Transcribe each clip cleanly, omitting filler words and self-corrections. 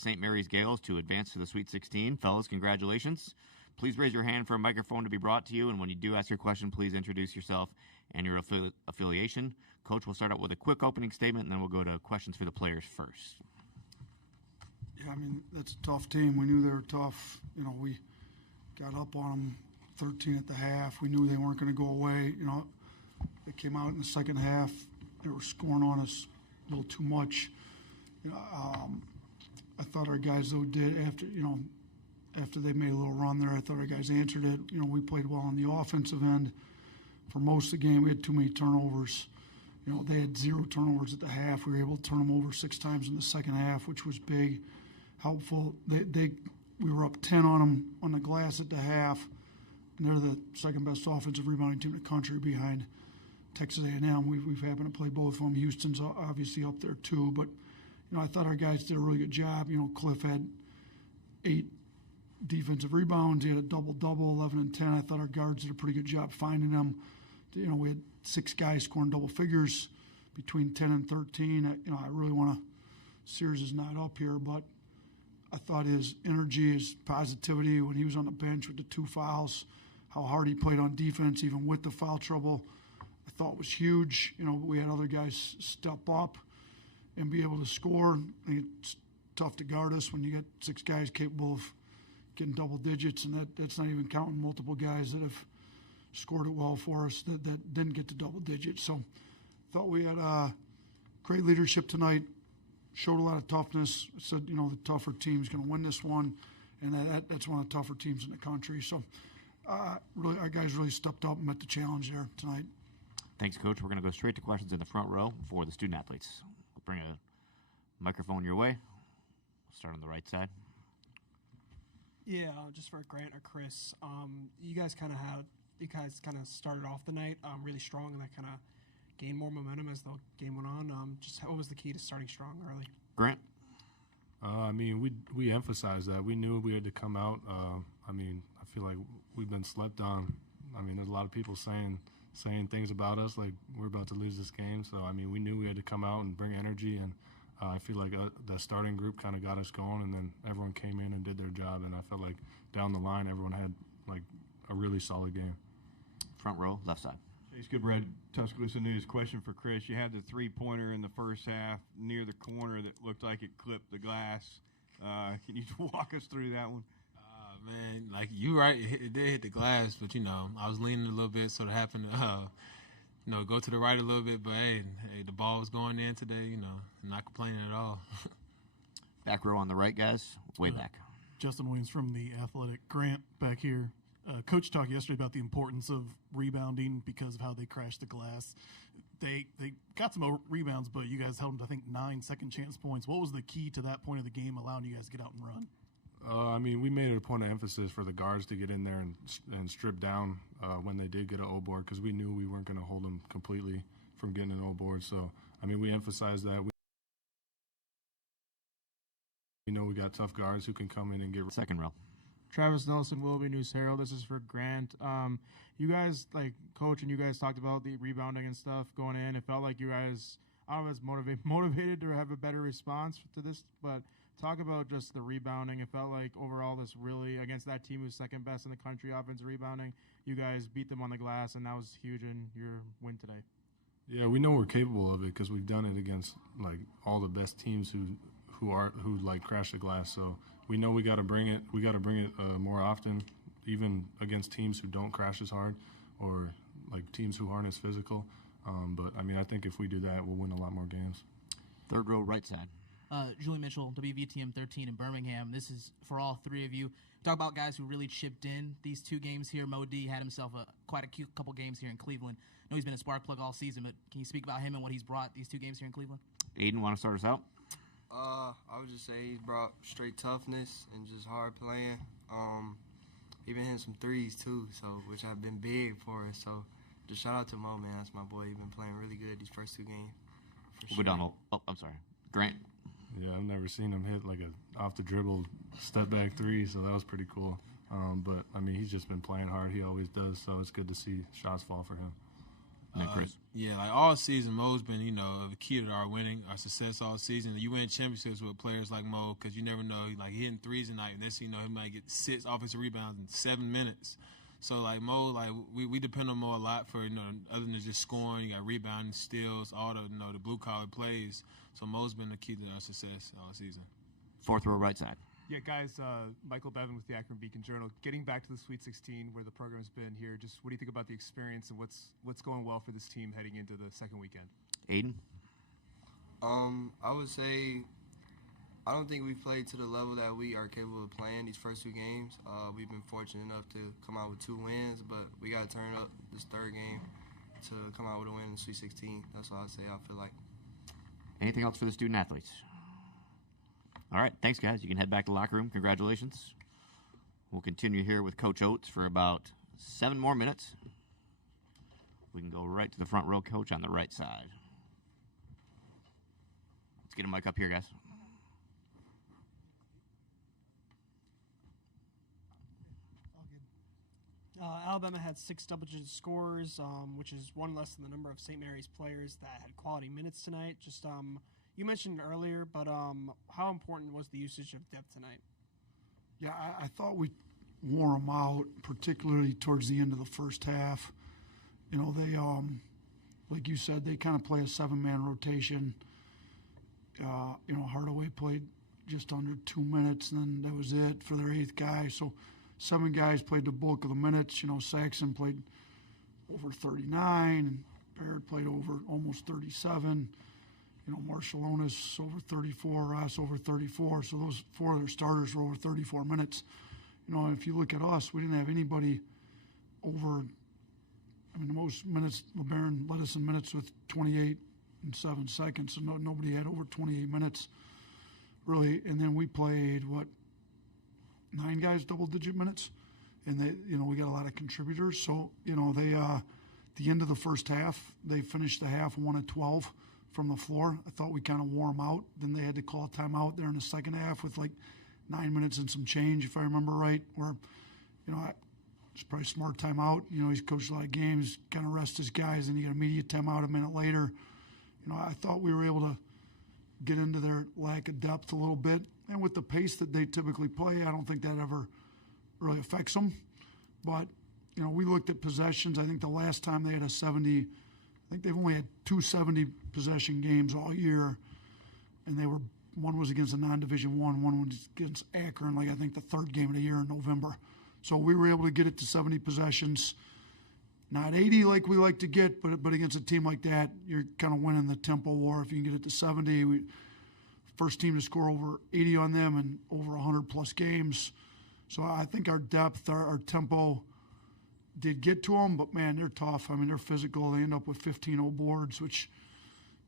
St. Mary's Gales to advance to the Sweet 16. Fellas, congratulations. Please raise your hand for a microphone to be brought to you, and when you do ask your question, please introduce yourself and your affiliation. Coach, we'll start out with a quick opening statement, and then we'll go to questions for the players first. Yeah, I mean, that's a tough team. We knew they were tough. You know, we got up on them 13 at the half. We knew they weren't going to go away. You know, they came out in the second half. They were scoring on us a little too much. You know, I thought our guys, though, did after they made a little run there, I thought our guys answered it. You know, we played well on the offensive end. For most of the game, we had too many turnovers. You know, they had 0 turnovers at the half. We were able to turn them over 6 times in the second half, which was big, helpful. We were up 10 on them on the glass at the half, and they're the second best offensive rebounding team in the country behind Texas A&M. We've happened to play both of them. Houston's obviously up there too, but you know, I thought our guys did a really good job. You know, Cliff had 8 defensive rebounds. He had a double-double, 11 and 10. I thought our guards did a pretty good job finding them. You know, we had 6 guys scoring double figures between 10 and 13. You know, I really want to. Sears is not up here, but I thought his energy, his positivity when he was on the bench with the 2 fouls, how hard he played on defense, even with the foul trouble, I thought was huge. You know, we had other guys step up and be able to score. I think it's tough to guard us when you get 6 guys capable of getting double digits, and that's not even counting multiple guys that have scored it well for us that didn't get to double digits. So thought we had great leadership tonight, showed a lot of toughness, said, you know, the tougher team's going to win this one, and that's one of the tougher teams in the country. So really, our guys really stepped up and met the challenge there tonight. Thanks, Coach. We're going to go straight to questions in the front row for the student athletes. We'll bring a microphone your way. We'll start on the right side. Yeah, just for Grant or Chris, you guys kind of started off the night really strong, and that kind of gained more momentum as the game went on. Just what was the key to starting strong early? Grant? I mean, we emphasized that. We knew we had to come out. I mean, I feel like we've been slept on. I mean, there's a lot of people saying things about us like we're about to lose this game. So, I mean, we knew we had to come out and bring energy, and I feel like the starting group kind of got us going, and then everyone came in and did their job, and I felt like down the line everyone had like a really solid game. Front row, left side. Chase Goodbread, Tuscaloosa News. Question for Chris. You had the 3-pointer in the first half near the corner that looked like it clipped the glass. Can you walk us through that one? Man, like you right, it did hit the glass, but you know, I was leaning a little bit, so it happened to go to the right a little bit, but hey, the ball was going in today, you know, not complaining at all. Back row on the right, guys. Way back. Justin Williams from The Athletic. Grant back here. Coach talked yesterday about the importance of rebounding because of how they crashed the glass. They got some rebounds, but you guys held them to, I think, 9 second chance points. What was the key to that point of the game allowing you guys to get out and run? I mean, we made it a point of emphasis for the guards to get in there and strip down when they did get an O board, because we knew we weren't going to hold them completely from getting an O board. So, I mean, we emphasized that. We know we got tough guards who can come in and get. Second row. Travis Nelson, Willoughby News Herald. This is for Grant. You guys, like Coach, and you guys talked about the rebounding and stuff going in. It felt like you guys, I don't know if it's motivated to have a better response to this, but talk about just the rebounding. It felt like overall this really, against that team who's second best in the country offensive rebounding, you guys beat them on the glass, and that was huge in your win today. Yeah, we know we're capable of it because we've done it against like all the best teams who like crash the glass. So we know we got to bring it. We got to bring it more often, even against teams who don't crash as hard, or like teams who aren't as physical. But I mean, I think if we do that, we'll win a lot more games. Third row, right side. Julie Mitchell, WVTM 13 in Birmingham. This is for all 3 of you. Talk about guys who really chipped in these 2 games here. Mo D had himself quite a cute couple games here in Cleveland. I know he's been a spark plug all season, but can you speak about him and what he's brought these 2 games here in Cleveland? Aiden, want to start us out? I would just say he's brought straight toughness and just hard playing. Even hitting some threes too, so which have been big for us. So just shout out to Mo, man. That's my boy. He's been playing really good these first 2 games. Sure. Donald. Oh, I'm sorry. Grant. Yeah, I've never seen him hit like a off the dribble step back 3, so that was pretty cool. But I mean, he's just been playing hard. He always does, so it's good to see shots fall for him. And then Chris. Yeah, like all season, Mo's been, the key to our success all season. You win championships with players like Mo because you never know. Like, hitting threes tonight, and next thing you know, he might get 6 offensive rebounds in 7 minutes. So, like, Mo, like, we depend on Mo a lot for, other than just scoring. You got rebounding, steals, all the, the blue-collar plays. So, Mo's been the key to our success all season. Fourth row right side. Yeah, guys, Michael Bevan with the Akron Beacon-Journal. Getting back to the Sweet 16 where the program's been here, just what do you think about the experience and what's going well for this team heading into the second weekend? Aiden? I would say I don't think we've played to the level that we are capable of playing these first 2 games. We've been fortunate enough to come out with 2 wins, but we got to turn up this third game to come out with a win in the Sweet 16. That's what I'd say I feel like. Anything else for the student athletes? All right, thanks, guys. You can head back to the locker room. Congratulations. We'll continue here with Coach Oates for about 7 more minutes. We can go right to the front row, Coach, on the right side. Let's get a mic up here, guys. Alabama had 6 double-digit scores, which is 1 less than the number of St. Mary's players that had quality minutes tonight. Just you mentioned earlier, but how important was the usage of depth tonight? Yeah, I thought we wore them out, particularly towards the end of the first half. They, like you said, they kind of play a 7-man rotation. Hardaway played just under 2 minutes, and then that was it for their 8th guy. So 7 guys played the bulk of the minutes. Saxon played over 39, and Barrett played over almost 37. Marshall Onis over 34, Ross over 34. So those 4 of their starters were over 34 minutes. And if you look at us, we didn't have anybody over, the most minutes, LeBaron led us in minutes with 28 and 7 seconds. So nobody had over 28 minutes, really. And then we played, 9 guys double-digit minutes? And we got a lot of contributors. So, they, at the end of the first half, they finished the half 1 of 12. From the floor. I thought we kind of wore them out. Then they had to call a timeout there in the second half with 9 minutes and some change, if I remember right, where, it's probably a smart timeout. He's coached a lot of games, kind of rest his guys, and you got a immediate timeout a minute later. I thought we were able to get into their lack of depth a little bit. And with the pace that they typically play, I don't think that ever really affects them. But, we looked at possessions. I think the last time they had a 70, I think they've only had 2 70-possession games all year, and one was against a non-Division I, one was against Akron, I think the 3rd game of the year in November. So we were able to get it to 70 possessions, not 80 like we like to get, but against a team like that, you're kind of winning the tempo war if you can get it to 70. First team to score over 80 on them and over 100-plus games. So I think our depth, our tempo did get to them, but, man, they're tough. They're physical. They end up with 15 0 boards, which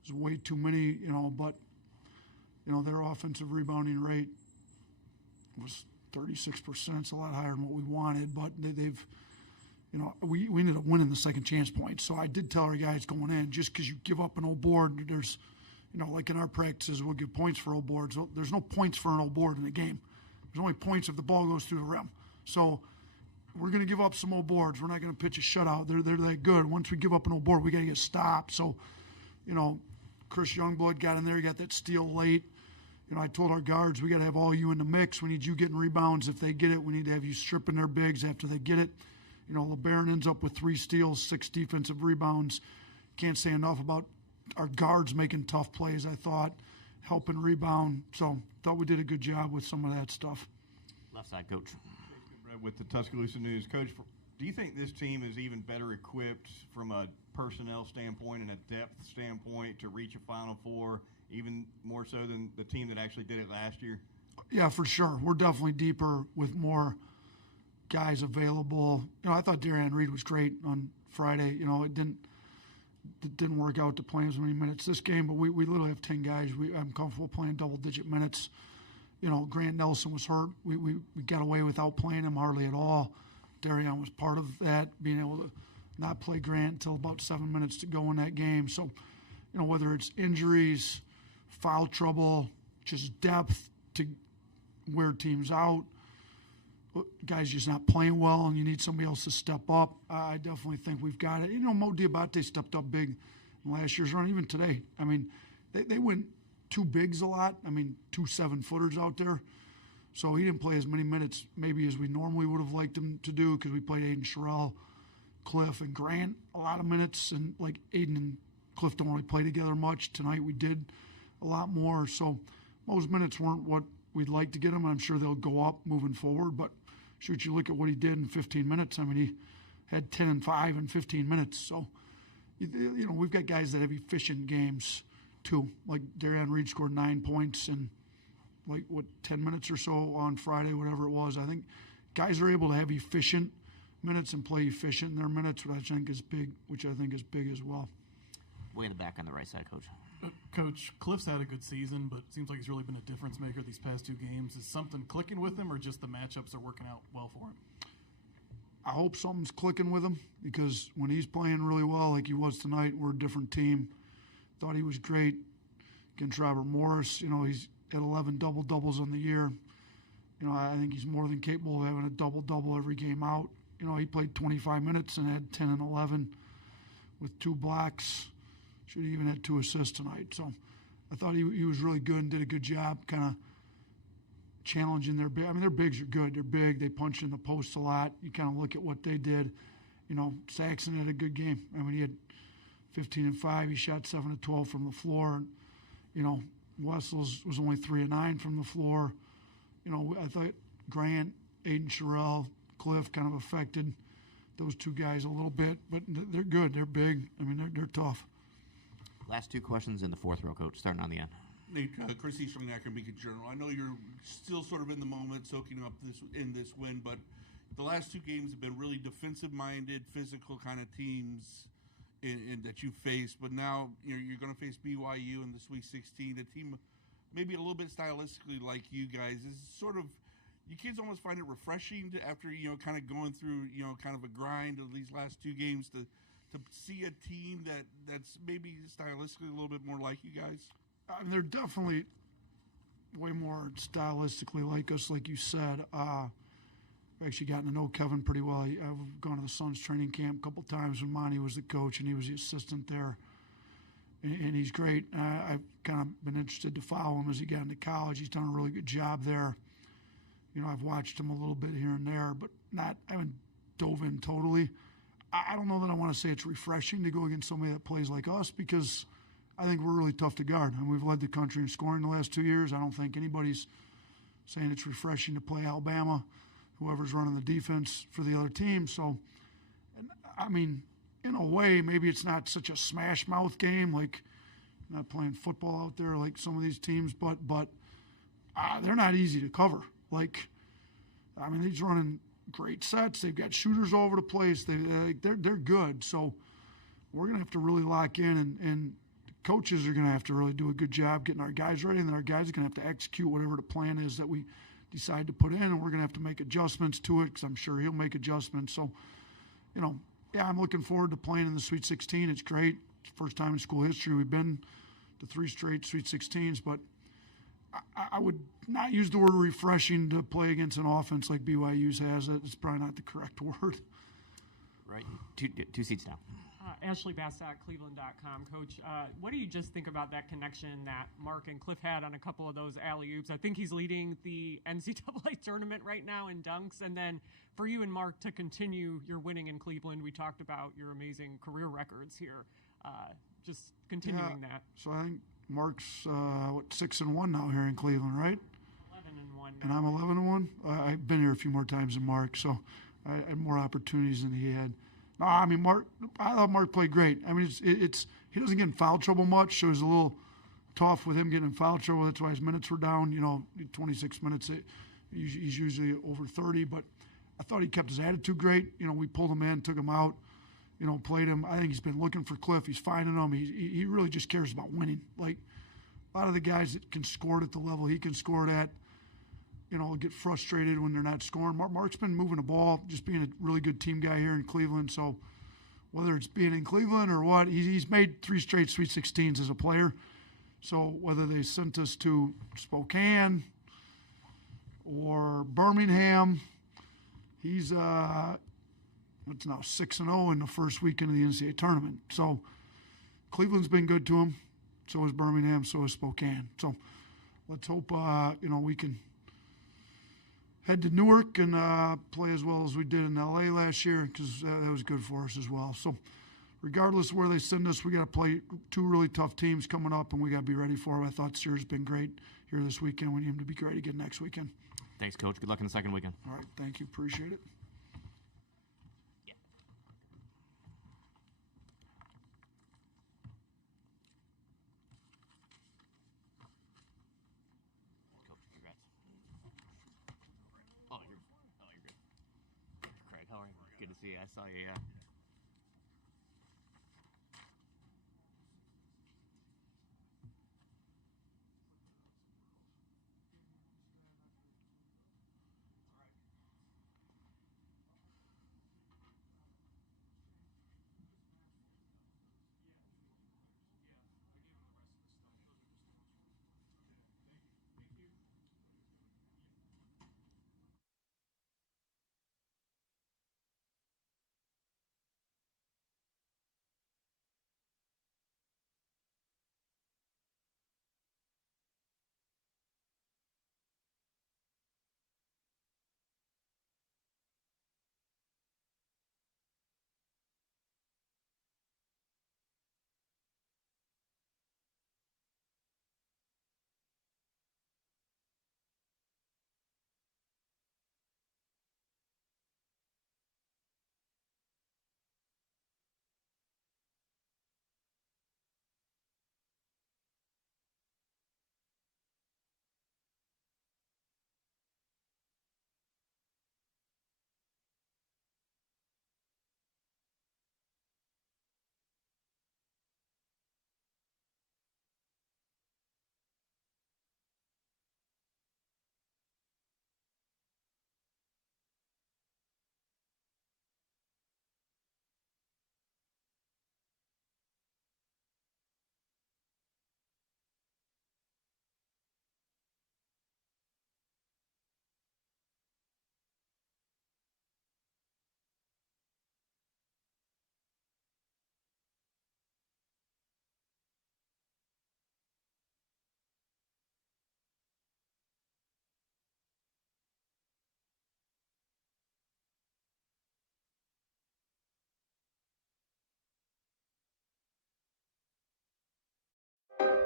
is way too many, but, their offensive rebounding rate was 36%. It's a lot higher than what we wanted, but they've, we ended up winning the second chance points. So I did tell our guys going in, just because you give up an old board, there's, like in our practices, we'll give points for old boards. There's no points for an old board in a game. There's only points if the ball goes through the rim. So we're going to give up some old boards. We're not going to pitch a shutout. They're that good. Once we give up an old board, we got to get stopped. So, Chris Youngblood got in there. He got that steal late. I told our guards, we got to have all you in the mix. We need you getting rebounds. If they get it, we need to have you stripping their bigs after they get it. LeBaron ends up with 3 steals, 6 defensive rebounds. Can't say enough about our guards making tough plays, I thought, helping rebound. So, thought we did a good job with some of that stuff. Left side, Coach. With the Tuscaloosa News. Coach, do you think this team is even better equipped from a personnel standpoint and a depth standpoint to reach a Final Four, even more so than the team that actually did it last year? Yeah, for sure. We're definitely deeper with more guys available. I thought Darian Reed was great on Friday. It didn't work out to play as many minutes this game, but we literally have 10 guys. I'm comfortable playing double-digit minutes. Grant Nelson was hurt. We got away without playing him hardly at all. Darian was part of that, being able to not play Grant until about 7 minutes to go in that game. So, whether it's injuries, foul trouble, just depth to wear teams out, guys just not playing well and you need somebody else to step up. I definitely think we've got it. You know, Mo Diabate stepped up big in last year's run, even today. I mean, they went two bigs a lot. I mean, 2 7-footers out there. So he didn't play as many minutes maybe as we normally would have liked him to do because we played Aiden Sherrill, Cliff, and Grant a lot of minutes. And like Aiden and Cliff don't really play together much. Tonight we did a lot more. So most minutes weren't what we'd like to get him. I'm sure they'll go up moving forward. But shoot, you look at what he did in 15 minutes. I mean, he had 10 and 5 in 15 minutes. So, you know, we've got guys that have efficient games too. Like Darian Reed scored 9 points in 10 minutes or so on Friday, whatever it was. I think guys are able to have efficient minutes and play efficient in their minutes, which I think is big as well. Way in the back on the right side, Coach. Coach, Cliff's had a good season, but it seems like he's really been a difference maker these past 2 games. Is something clicking with him, or just the matchups are working out well for him? I hope something's clicking with him because when he's playing really well like he was tonight, we're a different team. Thought he was great against Robert Morris. You know, he's had 11 double-doubles on the year. You know, I think he's more than capable of having a double-double every game out. You know, he played 25 minutes and had 10 and 11 with 2 blocks. Should have even had 2 assists tonight. So I thought he was really good and did a good job kind of challenging their big. I mean, their bigs are good. They're big. They punch in the post a lot. You kind of look at what they did. You know, Saxon had a good game. I mean, he had 15 and 5. He shot 7 of 12 from the floor. And, you know, Wessels was only 3 of 9 from the floor. You know, I thought Grant, Aiden Sherrill, Cliff kind of affected those 2 guys a little bit. But they're good. They're big. I mean, they're tough. Last 2 questions in the 4th row, Coach, starting on the end. Nate, Chris East from the Akron Beacon Journal. I know you're still sort of in the moment, soaking up this win, but the last 2 games have been really defensive-minded, physical kind of teams in that you faced. But now you're going to face BYU in the Sweet 16, a team maybe a little bit stylistically like you guys. Is sort of you kids almost find it refreshing after kind of going through kind of a grind of these last 2 games to see a team that's maybe stylistically a little bit more like you guys? I mean, they're definitely way more stylistically like us, like you said. I've actually gotten to know Kevin pretty well. I've gone to the Suns training camp a couple times when Monty was the coach and he was the assistant there. And he's great. I've kind of been interested to follow him as he got into college. He's done a really good job there. You know, I've watched him a little bit here and there, but I haven't dove in totally. I don't know that I want to say it's refreshing to go against somebody that plays like us because I think we're really tough to guard. And we've led the country in scoring the last 2 years. I don't think anybody's saying it's refreshing to play Alabama, whoever's running the defense for the other team. So, I mean, in a way, maybe it's not such a smash mouth game, like not playing football out there like some of these teams, but they're not easy to cover. Like, I mean, he's running great sets. They've got shooters all over the place. They're good. So we're going to have to really lock in, and coaches are going to have to really do a good job getting our guys ready, and then our guys are going to have to execute whatever the plan is that we decide to put in, and we're going to have to make adjustments to it because I'm sure he'll make adjustments. So, yeah, I'm looking forward to playing in the Sweet 16. It's great. It's the first time in school history we've been to 3 straight Sweet 16s, but I would not use the word refreshing to play against an offense like BYU's has. It's probably not the correct word. Right. Two seats down. Ashley Bassett, Cleveland.com. Coach, what do you just think about that connection that Mark and Cliff had on a couple of those alley-oops? I think he's leading the NCAA tournament right now in dunks. And then for you and Mark to continue your winning in Cleveland, we talked about your amazing career records here. Just continuing that. So I think Mark's 6-1 now here in Cleveland, right? 11-1. And I'm 11-1. I've been here a few more times than Mark, so I had more opportunities than he had. No, I mean I thought Mark played great. I mean it's he doesn't get in foul trouble much, so it was a little tough with him getting in foul trouble. That's why his minutes were down. 26 minutes. He's usually over 30, but I thought he kept his attitude great. We pulled him in, took him out. Played him. I think he's been looking for Cliff. He's finding him. He really just cares about winning. Like a lot of the guys that can score it at the level he can score it at, get frustrated when they're not scoring. Mark's been moving the ball, just being a really good team guy here in Cleveland. So whether it's being in Cleveland or what, he's made 3 straight Sweet 16s as a player. So whether they sent us to Spokane or Birmingham He's what's now 6-0 in the first weekend of the NCAA tournament. So Cleveland's been good to him. So is Birmingham. So is Spokane. So let's hope we can head to Newark and play as well as we did in LA last year, because that was good for us as well. So regardless of where they send us, we got to play two really tough teams coming up, and we got to be ready for them. I thought Sears has been great here this weekend. We need him to be great again next weekend. Thanks, Coach. Good luck in the second weekend. All right, thank you. Appreciate it. Coach, congrats. Oh, you're good. Craig, how are you? Good to see you. I saw you, yeah.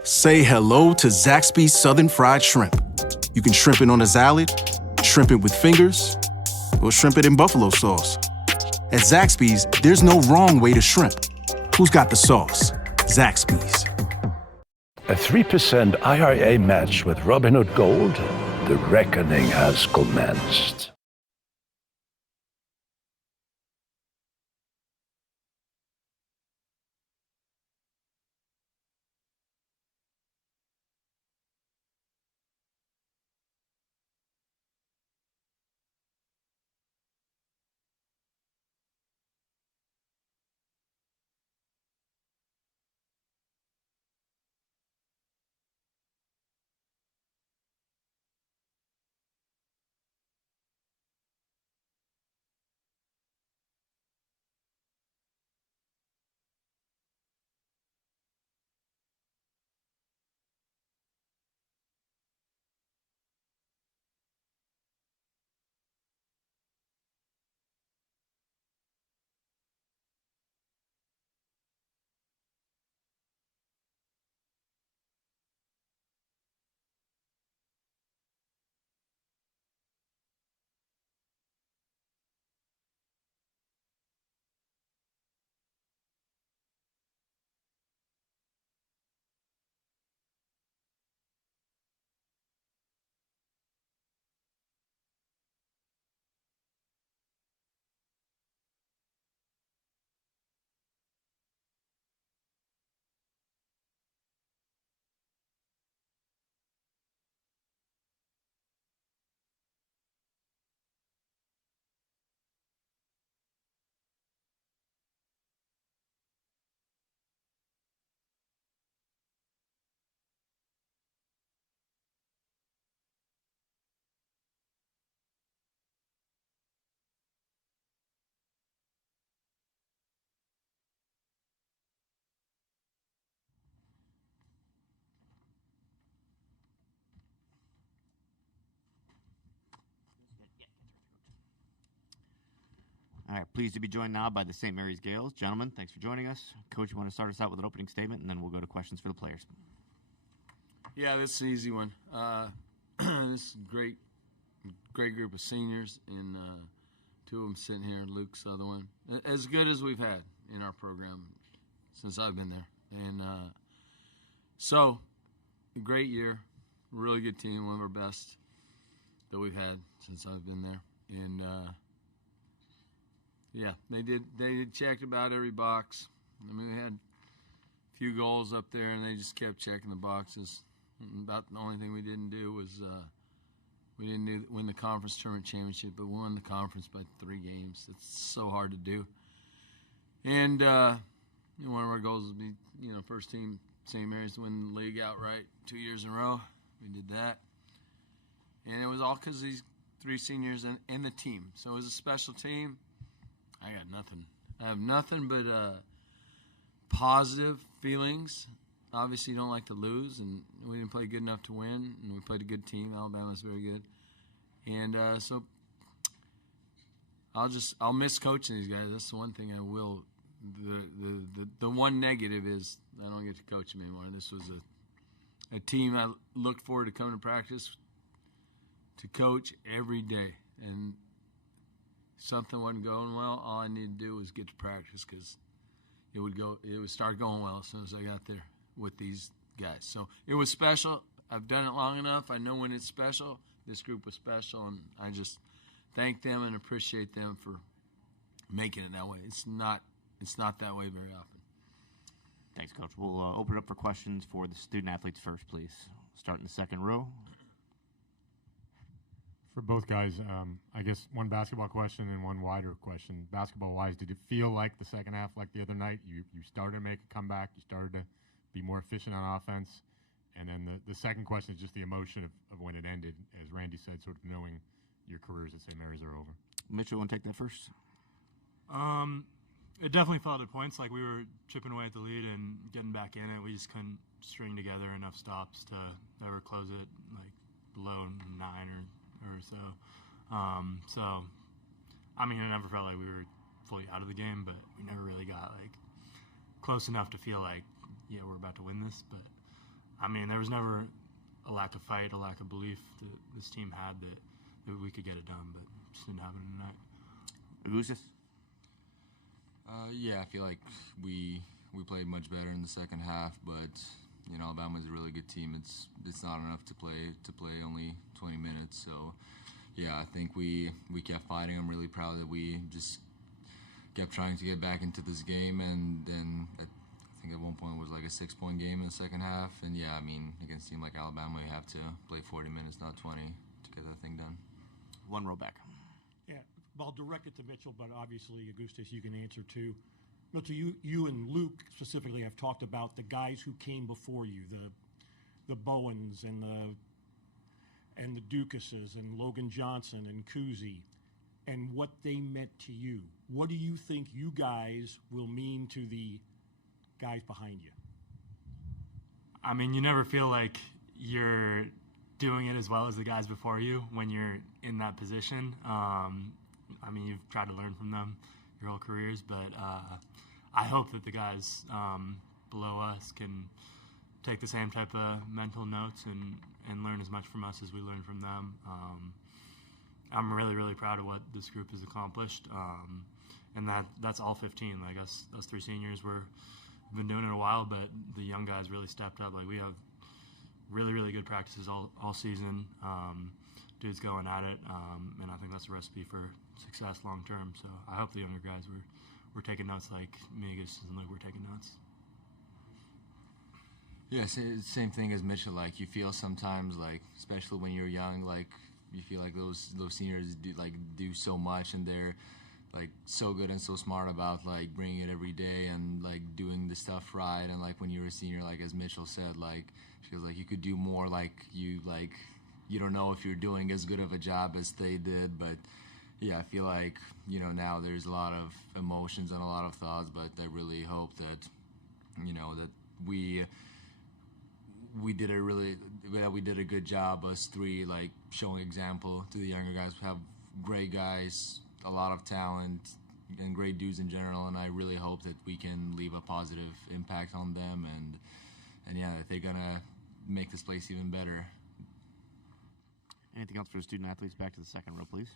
Say hello to Zaxby's Southern Fried Shrimp. You can shrimp it on a salad, shrimp it with fingers, or shrimp it in buffalo sauce. At Zaxby's, there's no wrong way to shrimp. Who's got the sauce? Zaxby's. A 3% IRA match with Robinhood Gold. The reckoning has commenced. All right, pleased to be joined now by the St. Mary's Gales. Gentlemen, thanks for joining us. Coach, you want to start us out with an opening statement, and then we'll go to questions for the players. Yeah, this is an easy one. This is a great group of seniors, and two of them sitting here, Luke's the other one. As good as we've had in our program since I've been there. And so, a great year, really good team, one of our best that we've had since I've been there. And yeah, they did check about every box. I mean, we had a few goals up there, and they just kept checking the boxes. About the only thing we didn't do was we didn't win the conference tournament championship, but we won the conference by 3 games. It's so hard to do. And one of our goals would be, first team St. Mary's to win the league outright 2 years in a row. We did that. And it was all because of these 3 seniors and the team. So it was a special team. I got nothing. I have nothing but positive feelings. Obviously, you don't like to lose, and we didn't play good enough to win, and we played a good team. Alabama's very good. And so I'll miss coaching these guys. That's the one thing I will. The one negative is I don't get to coach them anymore. This was a team I looked forward to coming to practice to coach every day, and something wasn't going well. All I needed to do was get to practice because it would start going well as soon as I got there with these guys. So it was special. I've done it long enough. I know when it's special. This group was special, and I just thank them and appreciate them for making it that way. It's not that way very often. Thanks, Coach. We'll open it up for questions for the student athletes first, please. Start in the second row. For both guys, I guess one basketball question and one wider question. Basketball-wise, did it feel like the second half, like the other night, you started to make a comeback, you started to be more efficient on offense? And then the second question is just the emotion of when it ended, as Randy said, sort of knowing your careers at St. Mary's are over. Mitchell, want to take that first? It definitely felt at points like we were chipping away at the lead and getting back in it. We just couldn't string together enough stops to ever close it like below 9 or so. So, I mean, I never felt like we were fully out of the game, but we never really got like close enough to feel like, yeah, we're about to win this. But I mean, there was never a lack of fight, a lack of belief that this team had that we could get it done, but it just didn't happen tonight. Augustus? Yeah, I feel like we played much better in the second half, but Alabama's a really good team. It's not enough to play only 20 minutes. So yeah, I think we kept fighting. I'm really proud that we just kept trying to get back into this game, and then I think at one point it was like a 6-point game in the second half. And yeah, I mean, against a team like Alabama, you have to play 40 minutes, not 20, to get that thing done. One row back. Yeah, I'll direct it to Mitchell, but obviously, Augustus, you can answer too. Mitchell, you and Luke specifically have talked about the guys who came before you, the Bowens and the Ducases and Logan Johnson and Kuzi, and what they meant to you. What do you think you guys will mean to the guys behind you? I mean, you never feel like you're doing it as well as the guys before you when you're in that position. I mean, you've tried to learn from them your whole careers, but I hope that the guys below us can take the same type of mental notes and learn as much from us as we learn from them. I'm really, really proud of what this group has accomplished, and that's all 15. Like us 3 seniors, we've been doing it a while, but the young guys really stepped up. Like we have really, really good practices all season. Dudes going at it, and I think that's a recipe for success long term. So I hope the younger guys were taking notes like me, and Luke were taking notes. Yeah, same thing as Mitchell. Like you feel sometimes, like especially when you're young, like you feel like those seniors do so much, and they're like so good and so smart about like bringing it every day and like doing the stuff right. And like when you're a senior, like as Mitchell said, like she was like you could do more. Like you don't know if you're doing as good of a job as they did, but yeah, I feel like now there's a lot of emotions and a lot of thoughts, but I really hope that that we did a good job, us 3, like showing example to the younger guys. We have great guys, a lot of talent, and great dudes in general, and I really hope that we can leave a positive impact on them, and yeah, that they're gonna make this place even better. Anything else for the student athletes? Back to the second row, please.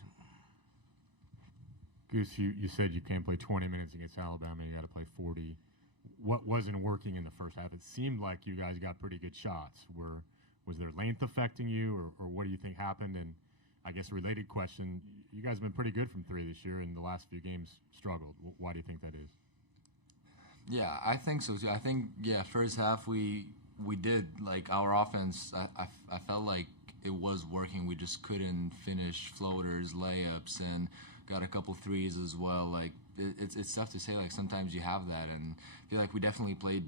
Goose, you said you can't play 20 minutes against Alabama. You got to play 40. What wasn't working in the first half? It seemed like you guys got pretty good shots. Was their length affecting you, or what do you think happened? And I guess a related question, you guys have been pretty good from three this year, and the last few games struggled. Why do you think that is? Yeah, I think so too. I think, first half we did. Like, our offense, I felt like it was working. We just couldn't finish floaters, layups, and got a couple threes as well. Like, it's tough to say. Like, sometimes you have that, and I feel like we definitely played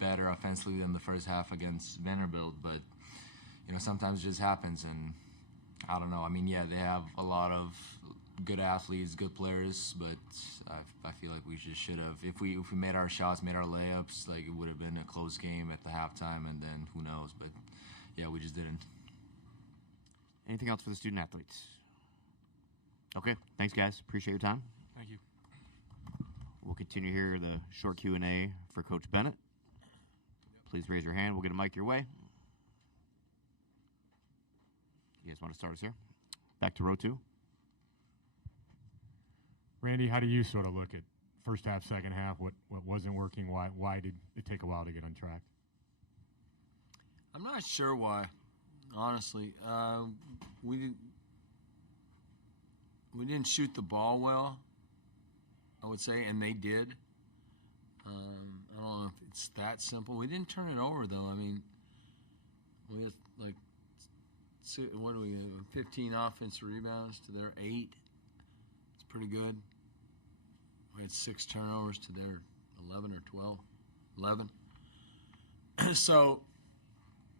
better offensively than the first half against Vanderbilt, but, sometimes it just happens, and I don't know. I mean, they have a lot of good athletes, good players, but I feel like we just should have. If we made our shots, made our layups, like, it would have been a close game at the halftime, and then who knows. But we just didn't. Anything else for the student athletes? Okay, thanks, guys. Appreciate your time. Thank you. We'll continue here the short Q&A for Coach Bennett. Please raise your hand. We'll get a mic your way. You guys want to start us here? Back to row two. Randy, how do you sort of look at first half, second half? What wasn't working? Why did it take a while to get on track? I'm not sure why, honestly. We didn't shoot the ball well, I would say, and they did. I don't know if it's that simple. We didn't turn it over, though. I mean, we had, 15 offensive rebounds to their 8. It's pretty good. We had 6 turnovers to their 11 or 12. 11. So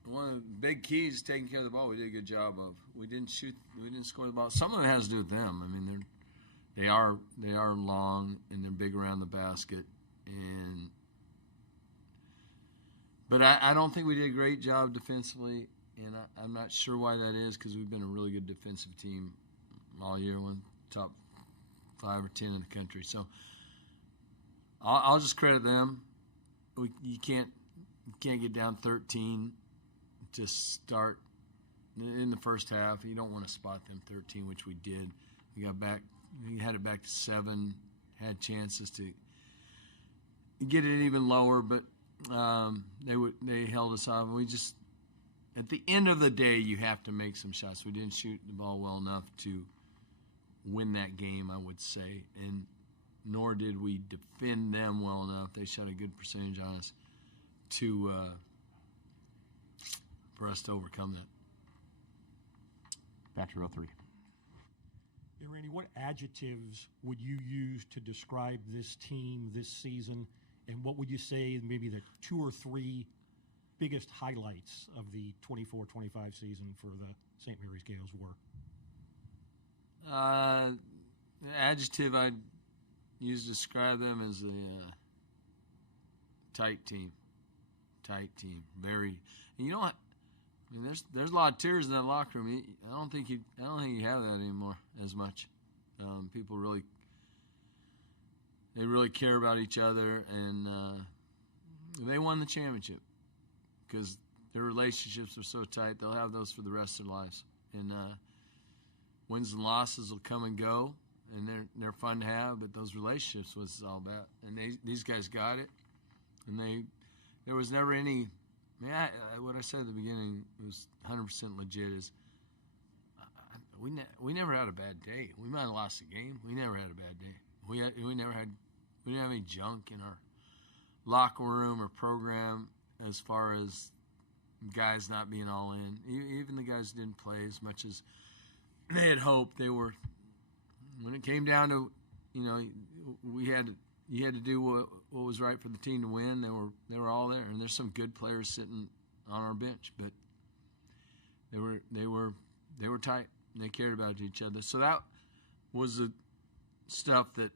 one of the big keys is taking care of the ball. We did a good job of. We didn't score the ball. Some of it has to do with them. I mean, they are long and they're big around the basket, but I don't think we did a great job defensively, and I'm not sure why that is, because we've been a really good defensive team all year, one top 5 or 10 in the country. So I'll just credit them. You can't get down 13 to start in the first half. You don't want to spot them 13, which we did. We got back. We had it back to 7. Had chances to get it even lower, but they held us off. We just, at the end of the day, you have to make some shots. We didn't shoot the ball well enough to win that game, I would say, and nor did we defend them well enough. They shot a good percentage on us for us to overcome that. Back to row 3. Hey, Randy, what adjectives would you use to describe this team this season, and what would you say maybe the 2 or 3 biggest highlights of the 24-25 season for the St. Mary's Gales were? The adjective I'd use to describe them is a tight team. Tight team. Very. And you know what? I mean, there's a lot of tears in that locker room. I don't think you have that anymore as much. People really care about each other, and they won the championship because their relationships are so tight. They'll have those for the rest of their lives. And wins and losses will come and go, and they're fun to have. But those relationships was all about. And these guys got it, and there was never any. I mean, what I said at the beginning was 100% legit. Is we never had a bad day. We might have lost a game. We never had a bad day. We didn't have any junk in our locker room or program as far as guys not being all in. Even the guys who didn't play as much as they had hoped. They were. When it came down to, you had to do what was right for the team to win. They were all there, and there's some good players sitting on our bench, but they were tight. And they cared about each other. So that was the stuff that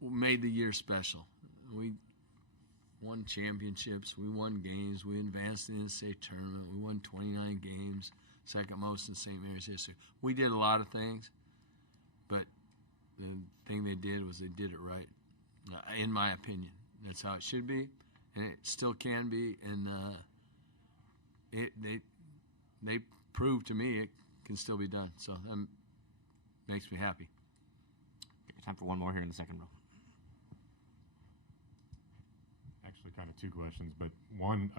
made the year special. We won championships. We won games. We advanced in the state tournament. We won 29 games, second most in St. Mary's history. We did a lot of things, but the thing they did was they did it right, in my opinion. That's how it should be, and it still can be. And they proved to me it can still be done. So that makes me happy. Okay, time for one more here in the second row. Actually, kind of two questions, but one,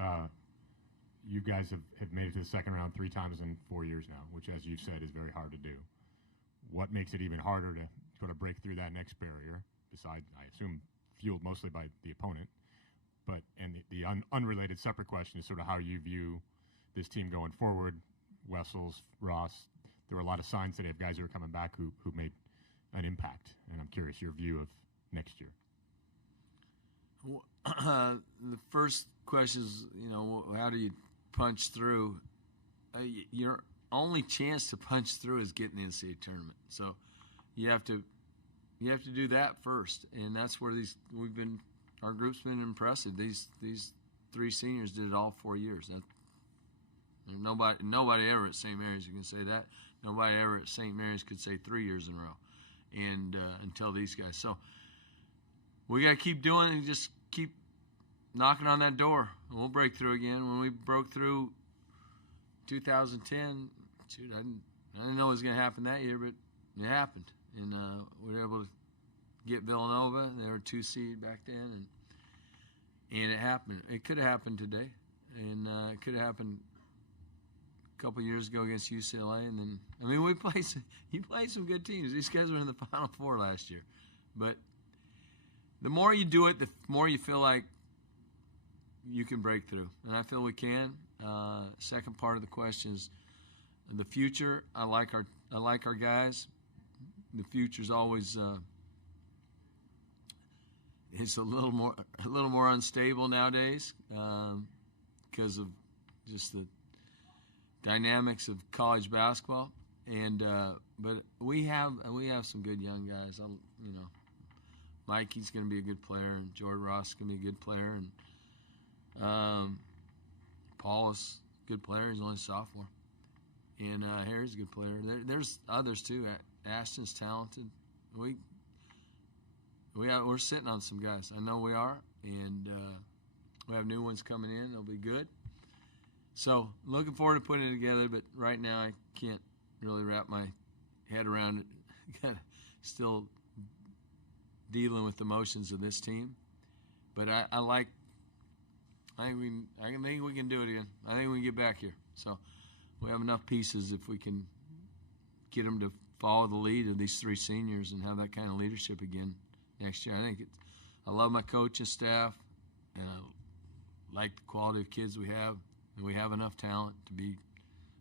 you guys have made it to the second round 3 times in 4 years now, which, as you've said, is very hard to do. What makes it even harder to sort of break through that next barrier, besides, I assume, fueled mostly by the opponent? But, and the unrelated separate question is sort of how you view this team going forward. Wessels, Ross, there were a lot of signs today of guys who are coming back who made an impact, and I'm curious your view of next year. The first question is, how do you punch through? Your only chance to punch through is getting the NCAA tournament. So you have to do that first, and that's where our group's been impressive. These 3 seniors did it all 4 years. Nobody ever at St. Mary's can say that. Nobody ever at St. Mary's could say 3 years in a row, and until these guys. So we got to keep doing it and just keep knocking on that door. We'll break through again. When we broke through 2010, shoot, I didn't know it was going to happen that year, but it happened. And we were able to get Villanova. They were 2 seed back then, and it happened. It could have happened today, and it could have happened a couple years ago against UCLA. And then, you played some good teams. These guys were in the Final Four last year. But the more you do it, the more you feel like you can break through, and I feel we can. Second part of the question is the future. I like our guys. The future's always it's a little more unstable nowadays because of just the dynamics of college basketball. And but we have some good young guys. Mikey's going to be a good player, and Jordan Ross is going to be a good player, and Paul is a good player. He's only a sophomore, and Harry's a good player. There's others too. Ashton's talented. We're sitting on some guys. I know we are, and we have new ones coming in. They'll be good. So looking forward to putting it together, but right now I can't really wrap my head around it. Got still dealing with the emotions of this team, but I think we can do it again. I think we can get back here. So we have enough pieces if we can get them to follow the lead of these 3 seniors and have that kind of leadership again next year. I love my coaching staff, and I like the quality of kids we have, and we have enough talent to be.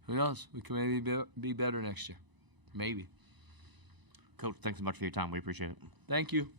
Who knows? We can maybe be better next year. Maybe. Coach, thanks so much for your time. We appreciate it. Thank you.